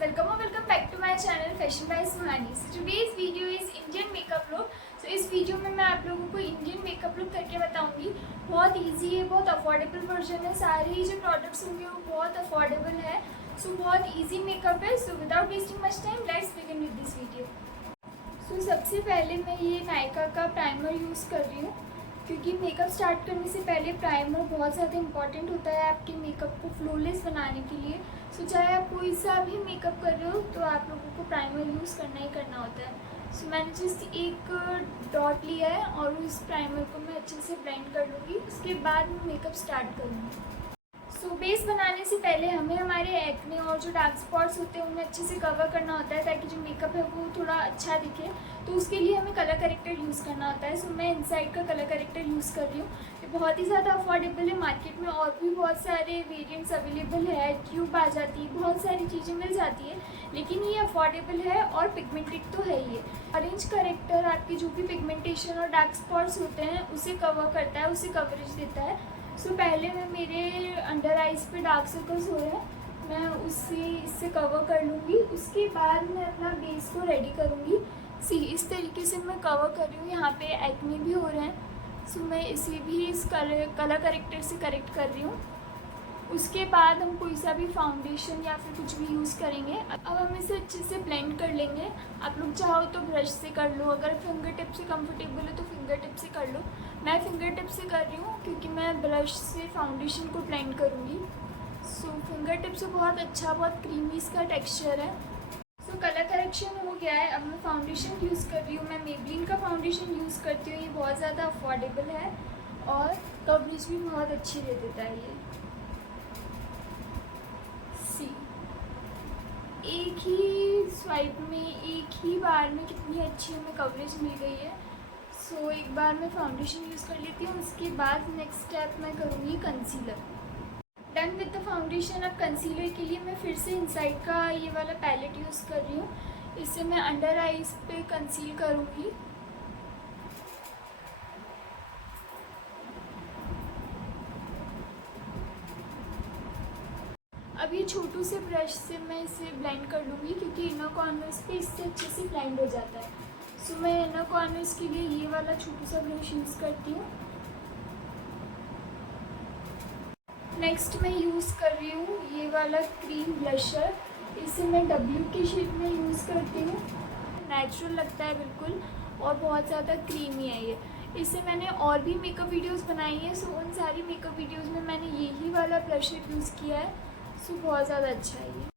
welcome back to my channel Fashion by Suhani. So today's video is Indian makeup look. So इस video में मैं आप लोगों को इंडियन मेकअप लुक करके बताऊंगी. बहुत इजी है, बहुत अफोर्डेबल वर्जन है. सारे ही जो प्रोडक्ट्स होंगे वो बहुत अफोर्डेबल है. सो बहुत इजी मेकअप है. So without wasting much time let's begin with this video. So सबसे पहले मैं ये नायका का प्राइमर यूज़ कर रही हूँ, क्योंकि मेकअप स्टार्ट करने से पहले प्राइमर बहुत ज़्यादा इंपॉर्टेंट होता है आपके मेकअप को फ्लॉलेस बनाने के लिए. सो चाहे आप कोई सा भी मेकअप कर रहे हो तो आप लोगों को प्राइमर यूज़ करना ही करना होता है. सो मैंने जस्ट एक डॉट लिया है और उस प्राइमर को मैं अच्छे से ब्लेंड कर लूँगी. उसके बाद मैं मेकअप स्टार्ट करूँगी. सो बेस बनाने से पहले हमें हमारे एक्ने और जो डार्क स्पॉट्स होते हैं उन्हें अच्छे से कवर करना होता है, ताकि जो मेकअप है वो थोड़ा अच्छा दिखे. तो उसके लिए हमें कलर करेक्टर यूज़ करना होता है. सो मैं इनसाइड का कलर करेक्टर यूज़ कर रही हूँ. ये बहुत ही ज़्यादा अफोर्डेबल है. मार्केट में और भी बहुत सारे वेरिएंट्स अवेलेबल है. ट्यूब आ जाती है, बहुत सारी चीज़ें मिल जाती है, लेकिन ये अफोर्डेबल है और पिगमेंटेड तो है ही है. ऑरेंज करेक्टर आपकी जो भी पिगमेंटेशन और डार्क स्पॉट्स होते हैं उसे कवर करता है, उसे कवरेज देता है. सो पहले मैं मेरे अंडर आइज़ पे डार्क सर्कल्स हो रहे हैं, मैं इससे कवर कर लूँगी. उसके बाद मैं अपना बेस को रेडी करूँगी. इस तरीके से मैं कवर कर रही हूँ. यहाँ पे एक्ने भी हो रहे हैं. सो मैं इसे भी इस कलर करेक्टर से करेक्ट कर रही हूँ. उसके बाद हम कोई सा भी फाउंडेशन या फिर कुछ भी यूज़ करेंगे. अब हम इसे अच्छे से ब्लेंड कर लेंगे. आप लोग चाहो तो ब्रश से कर लो, अगर फिंगर टिप से कंफर्टेबल है तो फिंगर टिप से कर लो. मैं फिंगर टिप से कर रही हूँ क्योंकि मैं ब्रश से फाउंडेशन को ब्लेंड करूँगी. सो फिंगर टिप से बहुत अच्छा, बहुत क्रीमी इसका टेक्सचर है. सो कलर करेक्शन हो गया है. अब मैं फाउंडेशन यूज़ कर रही हूँ. मैं मेबलिन का फाउंडेशन यूज़ करती हूँ. ये बहुत ज़्यादा अफोर्डेबल है और कवरेज भी बहुत अच्छी दे देता है. ये एक ही स्वाइप में, एक ही बार में कितनी अच्छी हमें कवरेज मिल गई है. सो एक बार मैं फाउंडेशन यूज़ कर लेती हूँ. उसके बाद नेक्स्ट स्टेप मैं करूँगी concealer. Done with the foundation. अब कंसीलर के लिए मैं फिर से इनसाइड का ये वाला पैलेट यूज़ कर रही हूँ. इससे मैं अंडर आइज़ पे कंसील करूँगी. अब ये छोटू से ब्रश से मैं इसे ब्लेंड कर लूँगी, क्योंकि इनर कॉर्नर्स पे इससे अच्छे से ब्लेंड हो जाता है. सो मैं इनर कॉर्नर्स के लिए ये वाला छोटू सा ब्रश यूज़ करती हूँ. नेक्स्ट मैं यूज़ कर रही हूँ ये वाला क्रीम ब्लशर. इसे मैं W के शेड में यूज़ करती हूँ. नेचुरल लगता है बिल्कुल और बहुत ज़्यादा क्रीमी है ये. इससे मैंने और भी मेकअप वीडियोस बनाई है. सो उन सारी मेकअप वीडियोस में मैंने यही वाला ब्लशर यूज़ किया है. सो बहुत ज़्यादा अच्छा है ये.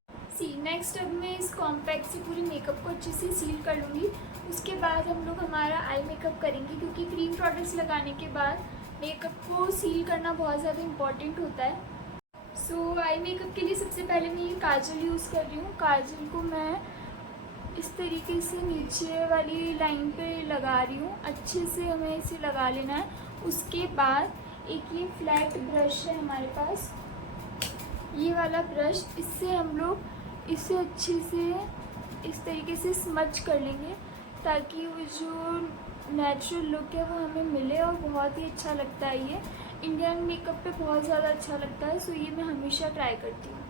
नेक्स्ट अब मैं इस कॉम्पैक्ट से पूरी मेकअप को अच्छे से सील कर लूँगी. उसके बाद हम लोग हमारा आई मेकअप करेंगे, क्योंकि क्रीम प्रोडक्ट्स लगाने के बाद मेकअप को सील करना बहुत ज़्यादा इम्पॉर्टेंट होता है. सो आई मेकअप के लिए सबसे पहले मैं ये काजल यूज़ कर रही हूँ. काजल को मैं इस तरीके से नीचे वाली लाइन पे लगा रही हूँ. अच्छे से हमें इसे लगा लेना है. उसके बाद एक ये फ्लैट ब्रश है हमारे पास, ये वाला ब्रश. इससे हम लोग इसे अच्छे से इस तरीके से स्मच कर लेंगे, ताकि वो जो नेचुरल लुक है वो हमें मिले. और बहुत ही अच्छा लगता है ये. इंडियन मेकअप पे बहुत ज़्यादा अच्छा लगता है. सो ये मैं हमेशा ट्राई करती हूँ.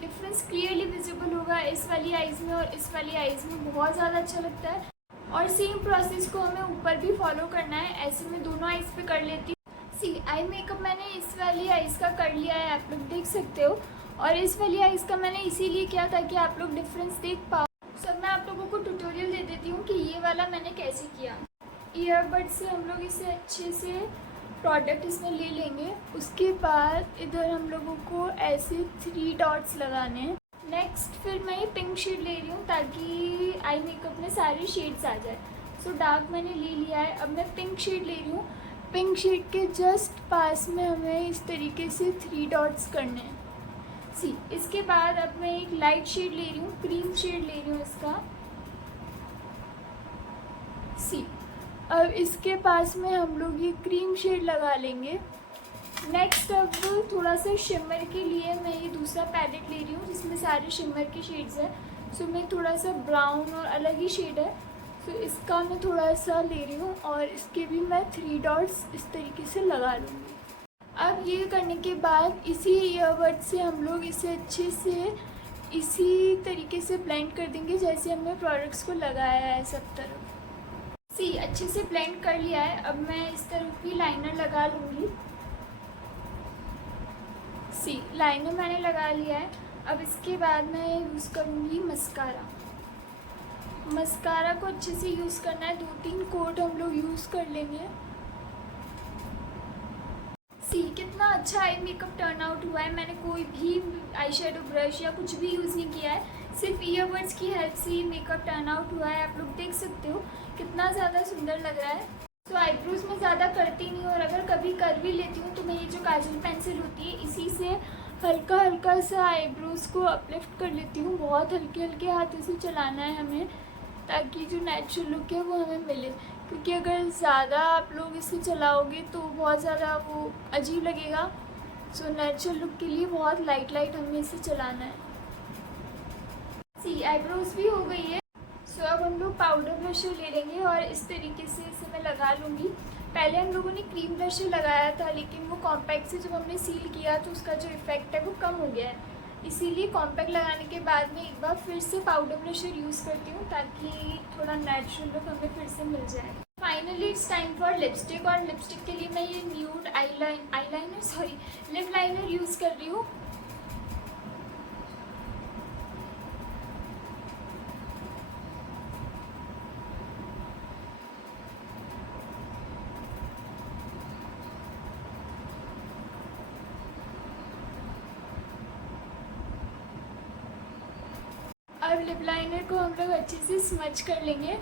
डिफरेंस क्लियरली विजिबल होगा इस वाली आइज़ में और इस वाली आइज़ में. बहुत ज़्यादा अच्छा लगता है. और सेम प्रोसेस को हमें ऊपर भी फॉलो करना है. ऐसे मैं दोनों आइज़ पे कर लेती हूँ. आई मेकअप मैंने इस वाली आइज़ का कर लिया है, आप लोग देख सकते हो. और इस वाली आइज़ का मैंने इसीलिए किया ताकि आप लोग डिफरेंस देख पाओ. सर मैं आप लोगों को ट्यूटोरियल दे देती हूँ कि ये वाला मैंने कैसे किया. ईयरबड से हम लोग इसे अच्छे से प्रोडक्ट इसमें ले लेंगे. उसके बाद इधर हम लोगों को ऐसे 3 डॉट्स लगाने हैं. नेक्स्ट फिर मैं ये पिंक शेड ले रही हूँ, ताकि आई मेकअप में सारे शेड्स आ जाए. सो डार्क मैंने ले लिया है. अब मैं पिंक शेड ले रही हूँ. पिंक शेड के जस्ट पास में हमें इस तरीके से 3 डॉट्स करने हैं. इसके बाद अब मैं एक लाइट शेड ले रही हूँ, क्रीम शेड ले रही हूँ इसका. अब इसके पास में हम लोग ये क्रीम शेड लगा लेंगे. नेक्स्ट अब थोड़ा सा शिमर के लिए मैं ये दूसरा पैलेट ले रही हूँ, जिसमें सारे शिमर के शेड्स हैं. सो मैं थोड़ा सा ब्राउन और अलग ही शेड है. तो इसका मैं थोड़ा सा ले रही हूँ और इसके भी मैं 3 डॉट्स इस तरीके से लगा लूँगी. अब ये करने के बाद इसी ईयरबड से हम लोग इसे अच्छे से इसी तरीके से ब्लेंड कर देंगे जैसे हमने प्रोडक्ट्स को लगाया है सब तरफ। सी अच्छे से ब्लेंड कर लिया है। अब मैं इस तरफ भी लाइनर लगा लूँगी। सी लाइनर मैंने लगा लिया है। अब इसके बाद मैं यूज़ करूँगी मस्कारा। मस्कारा को अच्छे से यूज़ करना है, 2-3 कोट हम लोग यूज़ कर लेंगे। सी कितना अच्छा आई मेकअप टर्न आउट हुआ है। मैंने कोई भी आई शेडो ब्रश या कुछ भी यूज़ नहीं किया है, सिर्फ ईयरबड्स की हेल्प से ही मेकअप टर्न आउट हुआ है। आप लोग देख सकते हो कितना ज़्यादा सुंदर लग रहा है। तो आईब्रोज में ज़्यादा करती नहीं, और अगर कभी कर भी लेती हूँ तो मैं ये जो काजल पेंसिल होती है इसी से हल्का हल्का सा आईब्रोज को अपलिफ्ट कर लेती हूँ। बहुत हल्के हल्के हाथों से चलाना है हमें, ताकि जो नेचुरल लुक है वो हमें मिले। क्योंकि अगर ज़्यादा आप लोग इसे चलाओगे तो बहुत ज़्यादा वो अजीब लगेगा। सो नेचुरल लुक के लिए बहुत लाइट लाइट हमें इसे चलाना है। सी आईब्रोज भी हो गई है। सो अब हम लोग पाउडर ब्रश ले लेंगे और इस तरीके से इसे मैं लगा लूँगी। पहले हम लोगों ने क्रीम ब्रश लगाया था, लेकिन वो कॉम्पैक्ट से जब हमने सील किया तो उसका जो इफ़ेक्ट है वो कम हो गया है। इसीलिए कॉम्पैक्ट लगाने के बाद में एक बार फिर से पाउडर ब्रशर यूज़ करती हूँ, ताकि थोड़ा नेचुरल लुक हमें फिर से मिल जाए। Finally it's time for lipstick, और लिपस्टिक के लिए मैं ये न्यूड लिप लाइनर यूज़ कर रही हूँ। अब लिप लाइनर को हम लोग अच्छे से स्मच कर लेंगे।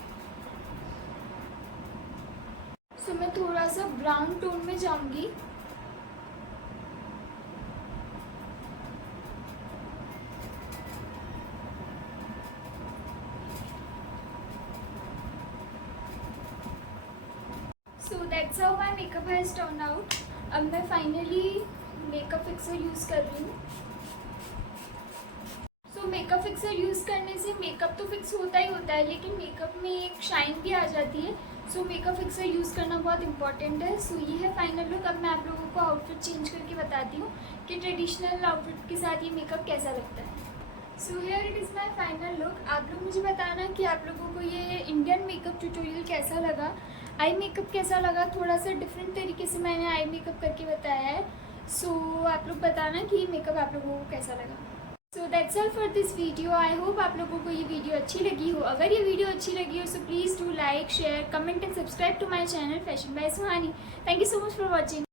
सो मैं थोड़ा सा ब्राउन टोन में जाऊंगी। So that's how my makeup has turn out. अब मैं फाइनली मेकअप फिक्सर यूज़ कर रही हूँ। मेकअप फिक्सर यूज़ करने से मेकअप तो फिक्स होता ही होता है, लेकिन मेकअप में एक शाइन भी आ जाती है। सो मेकअप फिक्सर यूज़ करना बहुत इंपॉर्टेंट है। सो ये है फाइनल लुक। अब मैं आप लोगों को आउटफिट चेंज करके बताती हूँ कि ट्रेडिशनल आउटफिट के साथ ये मेकअप कैसा लगता है। So here it is my final look. आप लोग मुझे बताना कि आप लोगों को ये इंडियन मेकअप ट्यूटोरियल कैसा लगा, आई मेकअप कैसा लगा। थोड़ा सा डिफरेंट तरीके से मैंने आई मेकअप करके बताया है। सो आप लोग बताना कि ये मेकअप आप लोगों को कैसा लगा। So that's all for this video. I hope आप लोगों को ये वीडियो अच्छी लगी हो। अगर ये वीडियो अच्छी लगी हो so please do like, share, comment and subscribe to my channel fashion by Suhani. Thank you so much for watching.